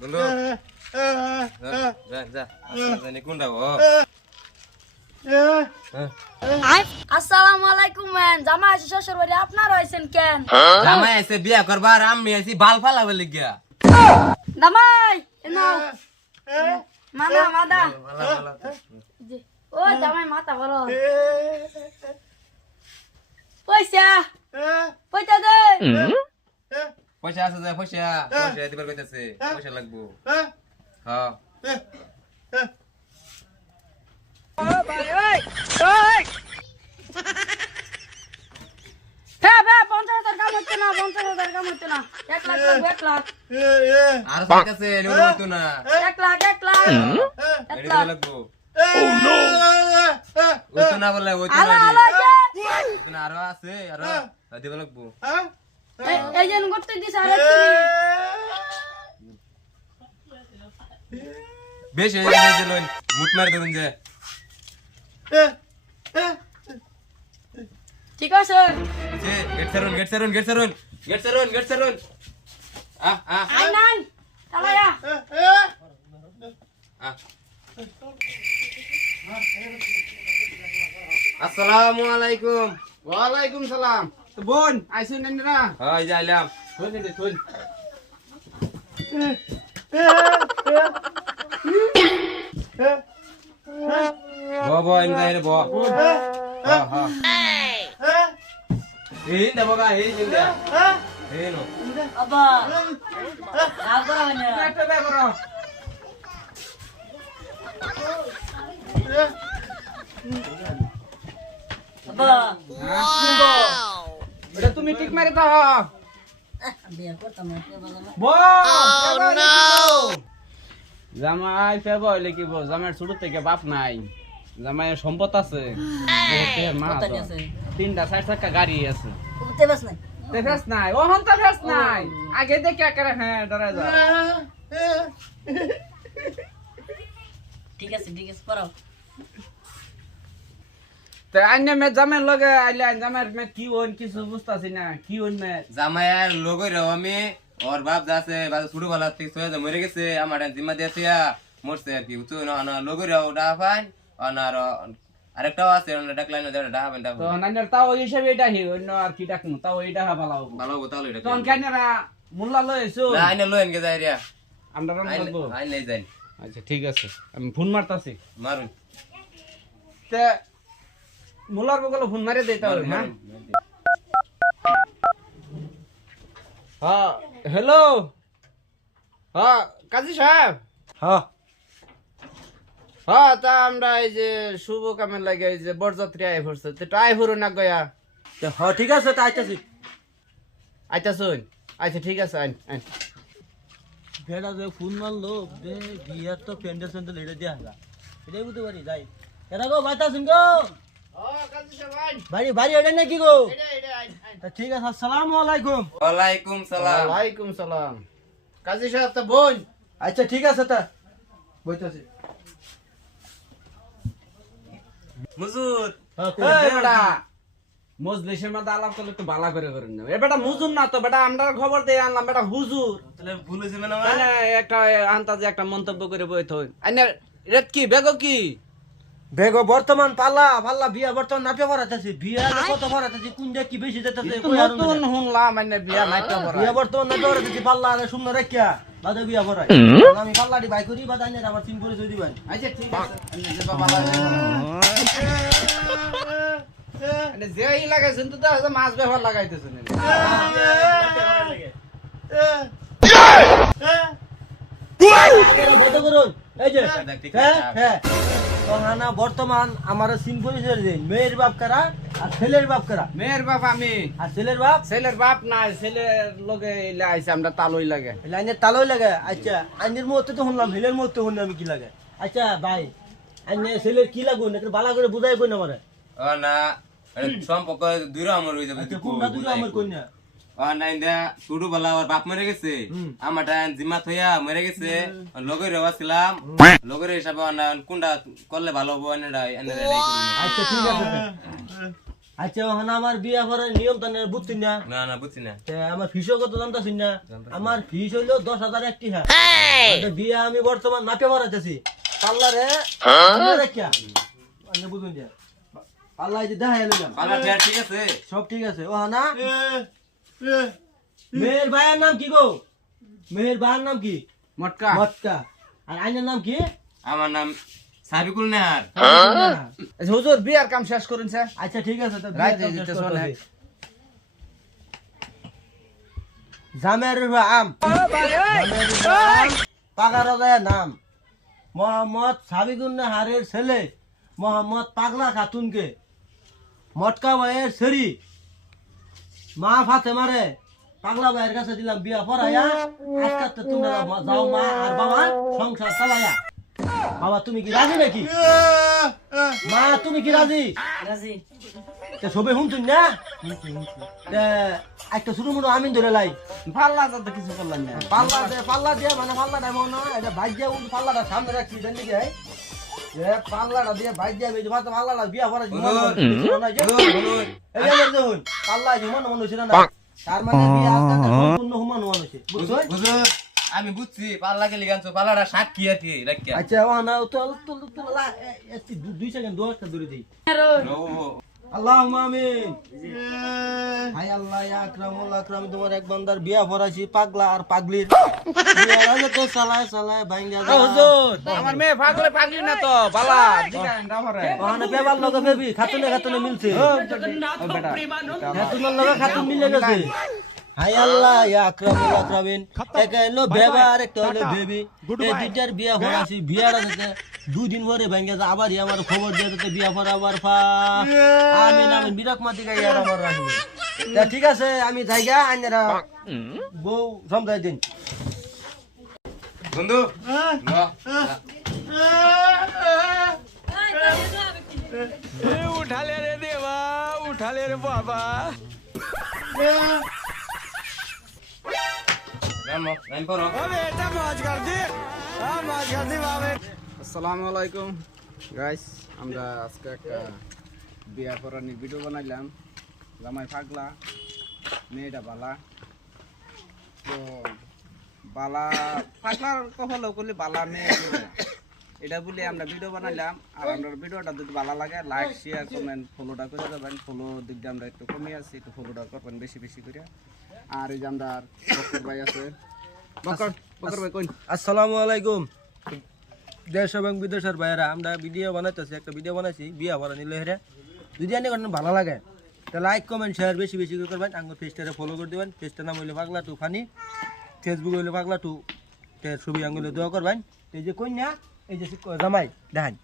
বন্ধু যা যা জানি কোনটা গো আসসালামু আলাইকুম ম্যান জামাই আছে শ্বশুর বাড়ি আপনারা হইছেন কেন জামাই আছে বিয়া করবার আমি আছি বাল ফালাবে লাগিয়া জামাই নাও মানা মাদা ও জামাই মাথা বলো পয়সা পয়সা দে পয়সা আছে যা পয়সা পয়সা দিবার কইতাছে পয়সা লাগবো হ্যাঁ হ্যাঁ ভাই 50,000 কাম হচ্ছে না 50,000 কাম হচ্ছে না 1 লাখ লাগবে 1 লাখ আর তোর কাছে লোন হতো না 1 লাখ 1 লাখ 1 এডি লাখ লাগবো হতো না বলে হতো আলা না আলা হতো না আরো আছে আরো দিবা লাগবো এই যে করতে দিছ আর বেশ হয়ে গেছে লোন মুত মার দেবেন যে ঠিক আছে Get Sarun. আইনান চালায়া Assalamualaikum. Waalaikumsalam. Bon, aisun nendra. Hai jalam. Thun ni thun. Bo ini dah bo. Ha. Ini dah boga ini dia. Ini no. আবা আগরা না Beto be karo. আবা Udah tu mitik mari tah. বিয়া করতাম না কে বললা Bon. Oh no. জামাই ফেবো হইলে কি বল জামাইয়ের ছোট থেকে বাপ নাই জামাইয়ের সম্পদ আছে মা কত আছে 3টা 4 চাকা গাড়ি আছে উঠতে বাস নাই তে ফেস নাই ও হন্তা ফেস নাই আগে দেখে করে হ্যাঁ ডরে যা ঠিক আছে পড়াও তে আইনে মে জামাই লগে আইলে জামাইয়ের মে কি হন কিছু বুঝতাছি না কি হন মে জামাইয়ার লোগো রে আমি ওর বাপ যাচ্ছে বাজে ছোট বেলা থেকে সয়ে মরে গেছে আমার জিম্মা দিয়েছে মরছে আর কি বুঝছো না লোগো রে ওটা ফাইন আর আরেকটাও আছে ওটা ডাকলাই না যেটা ডাহাবেন তো নাইনের তাও হিসাবে এটা হি অন্য আর কি ডাকমু তাও এটা ভালো হবে ভালো হবো তাহলে এটা তখন কেনরা মুল্লা লইছো না আইনে লোয়েন গে যাই রে আমরা রাম করব আইন নেই যাই আচ্ছা ঠিক আছে আমি ফোন মারতাছি মারুন তে মুলার বগলে ফোন মারে দেইতা হবে হ্যাঁ হ্যাঁ হ্যালো হ্যাঁ কাজী সাহেব হ্যাঁ হ্যাঁ তা আমরা এই যে শুভ কামের লাগে এই যে বরযাত্রী আই পড়ছে তো টাই হরো না গয়া হ্যাঁ ঠিক আছে তা আইতাছি আইতা শুন আচ্ছা ঠিক আছে আইন আইন বেড়া যে ফোন মারলো বে বিয়ার তো প্যান্ডেল স্যান্ডেল এটা দিয়া হালা এটাই বুঝতে পারি যাই এরা গো বাইতাছেন গো বাড়ি বাড়ি এটা নাকি গো তা ঠিক আছে আসসালামু আলাইকুম ওয়ালাইকুম সালাম ওয়ালাইকুম সালাম কাজী সাহেব তা বোন আচ্ছা ঠিক আছে তা বইতাছি মুজুর এই বেটা মজলিসের মধ্যে আলাপ করলে একটু ভালো করে করেন না এ বেটা মুজুর না তো বেটা আমরা খবর দিয়ে আনলাম বেটা হুজুর তাহলে ভুল হয়েছে না মানে একটা আন্তাজে একটা মন্তব্য করে বইতে হয় আইনা এটা কি বেগো কি বেগো বর্তমান পাল্লা বিয়া বর্তমান নাটে পড়াতেছি বিয়া কত পড়াতেছি কোন দিয়ে কি বেশি দিতেছে নতুন শুনলাম আইনা বিয়া নাইটা পড়া বিয়া বর্তমান নাটে পড়াতেছি পাল্লা আরে শুননা রেখিয়া বাদে বিয়া পড়াই আমি পাল্লাটি বাই করি বাদে আইনে আমার চিন পরিচয় দিবেন আচ্ছা ঠিক আছে আইনা যে বাবা লাগে আইনা যে ই লাগাইছেন তো তো মাছ ব্যবহার লাগাইতেছেন বন্ধ করুন এই যে ঠিক হ্যাঁ আছে হ্যাঁ তো হানা বর্তমান আমার সিন পরিচয় দিন মেয়ের বাপ কারা আর ছেলের বাপ কারা মেয়ের বাপ আমি আর ছেলের বাপ ছেলের বাপ নাই ছেলের লগে এলে আইছে আমরা তালই লাগে লাইনের তালই লাগে আচ্ছা আইনের মধ্যে তো শুনলাম হিলের মধ্যে শুনলাম আমি কি লাগে আচ্ছা ভাই আইনে ছেলের কি লাগুন একটু বালা করে বুঝাই কই না আমারে ও না সম্পর্ক দুই রকমের হয়ে যাবে আচ্ছা কোনটা দুটো আমার কইনা ও নাই দা ছোট বেলা ওর বাপ মরে গেছে আমার জিম্মা থইয়া মরে গেছে লগের ছিলাম লগের হিসাবে কোনটা করলে ভালো হবো আচ্ছা ঠিক আছে আচ্ছা ওখানে আমার বিয়া করার নিয়ম তো বুঝছেন না না না বুঝছি না তে আমার ফিসও কত জানতাছেন না আমার ফিস হইলো 10,000 একটি হ্যাঁ বিয়া আমি বর্তমান মাপে বাড়াইতেছি পাল্লারে রাখিয়া আপনি বুঝুন যে পাল্লা এই যে দেখা এলাম পালা ঠিক আছে সব ঠিক আছে ও না মেহের ভাইয়ের নাম কি গো মেহের ভাইয়ের নাম কি মটকা মটকা আর আইনের নাম কি আমার নাম সাবিকুল নেহার আচ্ছা, হুজুর বিয়ার কাম শেষ করুন স্যার আচ্ছা ঠিক আছে তো রাইতে দিতে শোনে। জামের আম পাগার নাম মোহাম্মদ সাবিকুন নেহারের ছেলে মোহাম্মদ পাগলা খাতুনকে মটকা ভাইয়ের ছেড়ি মা ফাতে মারে পাগলা ভাইয়ের কাছে দিলাম বিয়া পড়াইয়া আজকাল তো তোমরা যাও মা আর বাবা সংসার চালাইয়া বাবা তুমি কি রাজি নাকি মা তুমি কি রাজি রাজি তে সবে শুনতুন না তে একটা ছোট মোটো আমিন ধরে লাই পাল্লা তো কিছু করলাম না পাল্লা দিয়ে মানে পাল্লাটা এমন না এটা বাইক দিয়ে পাল্লাটা সামনে রাখছি জানি কি পাল্লাটা দিয়ে বাইক দিয়ে বেজে মাত্র পাল্লাটা বিয়া পড়া দেখুন পাল্লা হুমান হুমান হয়েছিল না তার মানে বিয়া সম্পূর্ণ হুমান হুমান হয়েছে বুঝছো হুজুর আমি বুঝছি পাল্লা কে লিগানছো পাল্লাটা সাক্ষী আছে রাখিয়া আচ্ছা ও না তো 2 সেকেন্ড 2 একটা দূরে দিই আল্লাহুম্মা আমিন হায় আল্লাহ ইয়া আকরামুল আকরাম তোমার এক বান্দার বিয়া পড়াইছি পাগলা আর পাগলির বিয়া লাগে তো চালায় চালায় ভাঙ্গা যায় হুজুর আমার মেয়ে পাগলি না তো বালা দিগান রাফরে ওখানে বেবার লগে বেবি খাতুনে মিলছে বেটা খাতুনের লগে খাতুন মিলে গেছে হায় আল্লাহ ইয়া আকরামুল আকরামিন একটা হলো বেবা আর একটা হলো বেবি এই দুইটার বিয়া পড়াইছি বিয়াটা যাতে 2 দিন পরে ভাঙ্গা যায় আবার আমার খবর দিয়ে যাতে বিয়া পড়া আবার আমিন আমিন বিরাক মাটি গাই আর আমার রাখবে তা ঠিক আছে আমি যাইগা আইনারা বউ সমঝাই দিন বন্ধু উঠালে রে দেবা উঠালে রে বাবা রাম করো আসসালামু আলাইকুম গাইস আমরা আজকে একটা বিয়া করানির ভিডিও বানাইলাম জামাই পাগলা মেয়েটা বালা তো বালা পাগলার কহলো করলে বালা মেয়ে এটা বলে আমরা ভিডিও বানাইলাম আর আমরা ভিডিওটা যদি ভালো লাগে লাইক শেয়ার কমেন্ট ফলোটা করে দেবেন ফলো দিক দিয়ে আমরা একটু কমে আছি একটু ফলোটা করবেন বেশি বেশি করে আর এই যে আমরা বকর ভাই আছে বকর ভাই কই আসসালামু আলাইকুম দেশ এবং বিদেশের বাইরে আমরা ভিডিও বানাইতেছি একটা ভিডিও বানাইছি বিয়া ভরা নিলে হেরে যদি আনি কোনো ভালো লাগে তো লাইক কমেন্ট শেয়ার বেশি বেশি করে করবেন আঙ্গুর পেজটারে ফলো করে দেবেন পেজটার নাম হইলে পাগলা টু ফানি ফেসবুক হইলে পাগলা টু ছবি আঙ্গুলে দোয়া করবেন এই যে কন্যা এই যে জামাই দেখান